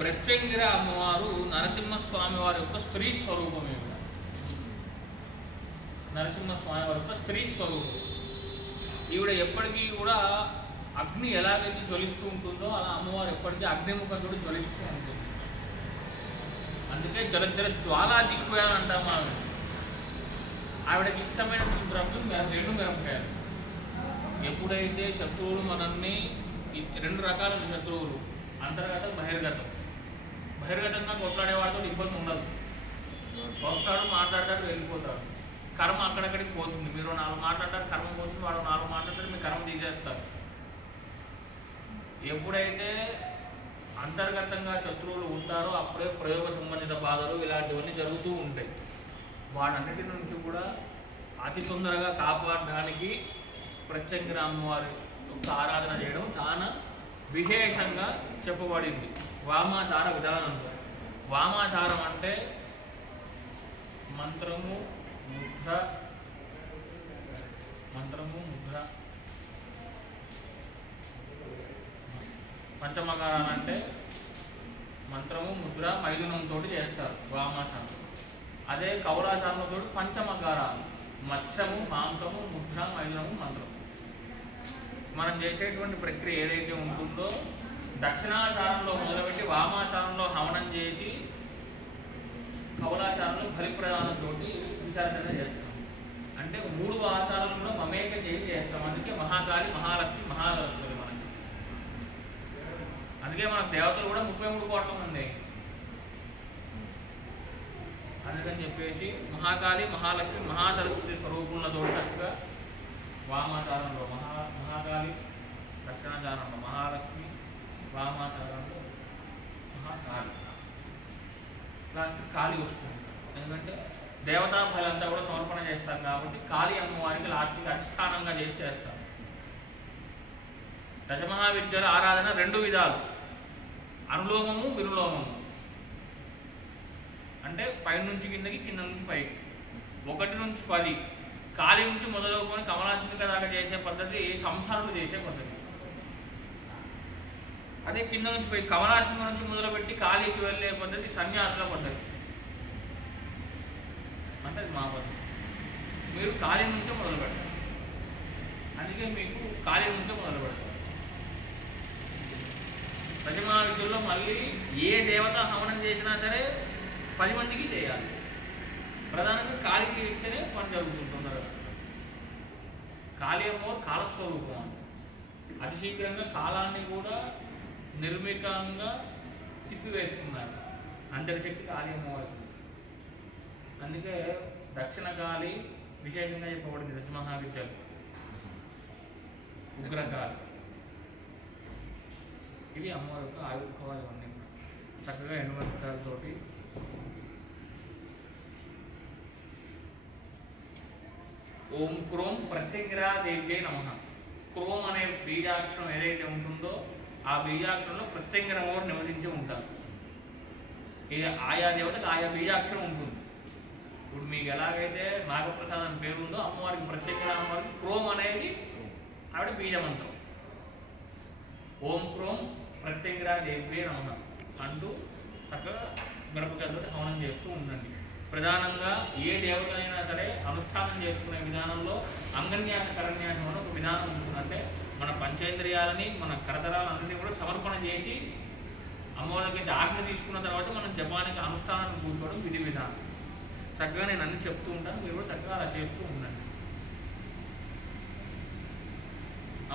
ప్రత్యంగిర అమ్మవారు నరసింహస్వామి వారి యొక్క స్త్రీ స్వరూపమే. నరసింహస్వామి వారి యొక్క స్త్రీ స్వరూపం. ఈవిడ ఎప్పటికీ కూడా అగ్ని ఎలాగైతే జ్వలిస్తూ ఉంటుందో అలా అమ్మవారు ఎప్పటికీ అగ్నిముఖంతో జ్వలిస్తూ ఉంటుంది. అందుకే జల జ్వాలా జిక్కు అని అంటాము. ఆవిడకి ఇష్టమైన ద్రవ్యం రెండు మిరపకాయలు. ఎప్పుడైతే శత్రువులు మనల్ని రెండు రకాల శత్రువులు, అంతర్గతం బహిర్గతం. బహిర్గతంగా కొట్లాడేవాడితో ఇబ్బంది ఉండదు. వస్తాడు, మాట్లాడతాడు, వెళ్ళిపోతాడు. కర్మ అక్కడక్కడికి పోతుంది. మీరు 4 మాట్లాడతారు, కర్మ పోతుంది. వాడు 4 మాట్లాడతాడు, మీ కర్మ తీసేస్తారు. ఎప్పుడైతే అంతర్గతంగా శత్రువులు ఉంటారో అప్పుడే ప్రయోగ సంబంధిత బాధలు ఇలాంటివన్నీ జరుగుతూ ఉంటాయి. వాటన్నిటి నుంచి కూడా అతి తొందరగా కాపాడడానికి ప్రత్యంగిర అమ్మవారి యొక్క ఆరాధన చేయడం చాలా విశేషంగా చెప్పబడింది. వామాచార విధానం. వామాచారం అంటే మంత్రము ముద్ర పంచమకారాలు అంటే మంత్రము ముద్ర మైథునంతో చేస్తారు వామాచారం. అదే కౌలాచారంతో పంచమకారాలు మత్స్యము మాంసము ముద్ర మైథునము మంత్రము. మనం చేసేటువంటి ప్రక్రియ ఏదైతే ఉంటుందో దక్షిణాచారంలో మొదలుపెట్టి వామాచారంలో హవనం చేసి కౌలాచారంలో బలిప్రదానంతో విసర్జన చేస్తాం. అంటే 3 ఆచారాలు కూడా మమేక చేసి చేస్తాం. అందుకే మహాకాళి, మహాలక్ష్మి, మహాసరస్వతి మనకి. అందుకే మనకు దేవతలు కూడా 33 కోట్ల మంది. అందుకని చెప్పేసి మహాకాళి, మహాలక్ష్మి, మహాసరస్వతి స్వరూపులతో చక్కగా వామాచారంలో మహాకాళి, దక్షిణాచారంలో మహాలక్ష్మి, వామాచారంలో మహాకాళి, లాస్ట్ కాళి వస్తుంది. ఎందుకంటే దేవతా ఫలంతా కూడా సమర్పణ చేస్తాం కాబట్టి కాళీ అమ్మవారికి లాస్ట్కి అధిష్టానంగా చేసి చేస్తాం. దశమహావిద్యల ఆరాధన 2 విధాలు, అనులోమము వినులోమము. అంటే పైన నుంచి కిందకి, కింద నుంచి పైకి. 1 నుంచి 10 కాళీ నుంచి మొదలుకొని కమలాత్మిక దాకా చేసే పద్ధతి సంసారులు చేసే పద్ధతి. అదే కింద నుంచి పై కమలాత్మిక నుంచి మొదలుపెట్టి కాళీకి వెళ్ళే పద్ధతి సన్యాసుల పద్ధతి. అంటే మా పద్ధతి. మీరు కాళీ నుంచే మొదలు పెడతారు. అందుకే మీకు కాళీ నుంచే మొదలు పెడతారు. దశమహావిద్యల్లో మళ్ళీ ఏ దేవత హవనం చేసినా సరే 10 మందికి చేయాలి. ప్రధానంగా కాళీకి చేస్తేనే పని జరుగుతుంటున్నారు. కాళీ అమ్మవారు కాలస్వరూపం అంటే అతి శీఘ్రంగా కాలాన్ని కూడా నిర్మికంగా తిప్పివేస్తున్నారు. అంతటి శక్తి కాళీ అమ్మవారికి. అందుకే దక్షిణ కాళి విశేషంగా చెప్పబడింది దశమహావిద్యలు. ఉగ్రకాళి. ఇవి అమ్మవారి యొక్క ఆవిర్భావాలు అన్నీ చక్కగా ఎండుమిరపకాయలతోటి ఓం క్రోం ప్రత్యంగిరా దేవ్యై నమః. క్రోం అనే బీజాక్షరం ఏదైతే ఉంటుందో ఆ బీజాక్షరంలో ప్రత్యంగిర అమ్మవారు నివసించి ఉంటారు. ఇది ఆయా దేవతకు ఆయా బీజాక్షరం ఉంటుంది. ఇప్పుడు మీకు ఎలాగైతే నాగప్రసాద్ అని పేరు ఉందో అమ్మవారికి ప్రత్యంగిర అమ్మవారికి క్రోం అనేది ఆవిడ బీజమంత్రం. ఓం క్రోం ప్రత్యంగిరా దేవ్యై నమః అంటూ చక్కగా మిరపకాయలతో హవనం చేస్తూ ఉండండి. ప్రధానంగా ఏ దేవతలైనా సరే అనుష్ఠానం చేసుకునే విధానంలో అంగన్యాస కరన్యాసం అని ఒక విధానం ఉంటుందంటే మన పంచేంద్రియాలని, మన కరతరాలన్నింటినీ కూడా సమర్పణ చేసి అమ్మవారికి ఆజ్ఞ తీసుకున్న తర్వాత మనం జపానికి అనుష్ఠానాన్ని కూర్చోవడం విధి విధానం. చక్కగా నేను అన్ని చెప్తూ ఉంటాను, మీరు కూడా చక్కగా అలా చేస్తూ ఉండండి.